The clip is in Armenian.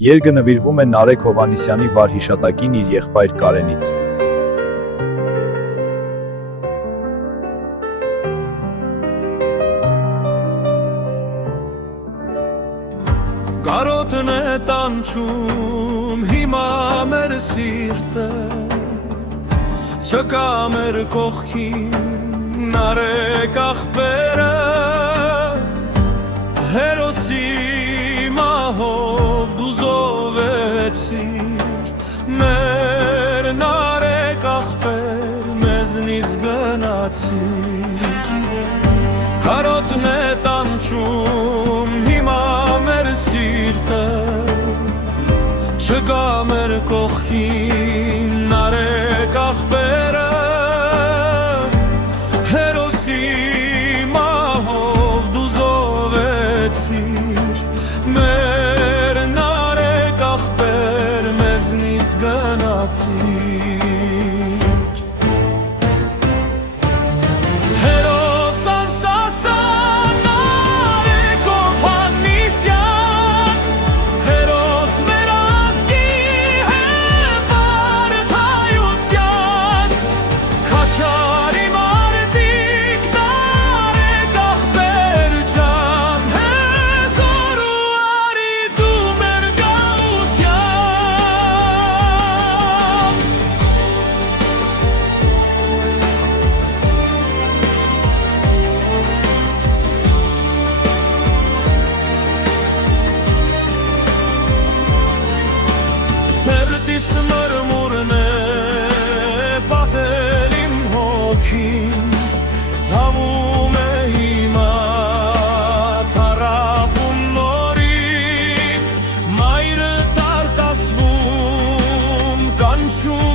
Երգը նվիրվում է Նարեկ Հովհաննիսյանի վար հիշատակին իր եղբայր Կարենից։ Կարոտն է տանչում հիմա մեր սիրտը, չկա մեր կողքին Նարեկ ախպերը, հերոսի մահով դու զոհվեցիր, մեր Նարեկ ախպեր մեզնից գնացիր։ Կարոտն է տանչում հիմա մեր սիրտը, չկա մեր կողքին Նարեկ ախպերը, հերոսի մահով դու զոհվեցիր, մեր Նարեկ ախպեր մեզնից գնացիր։ Սերտիս մրմուրն է պատել իմ հոգին, զավում է հիմա թառապում նորից, մայրը տարտասվում կանչում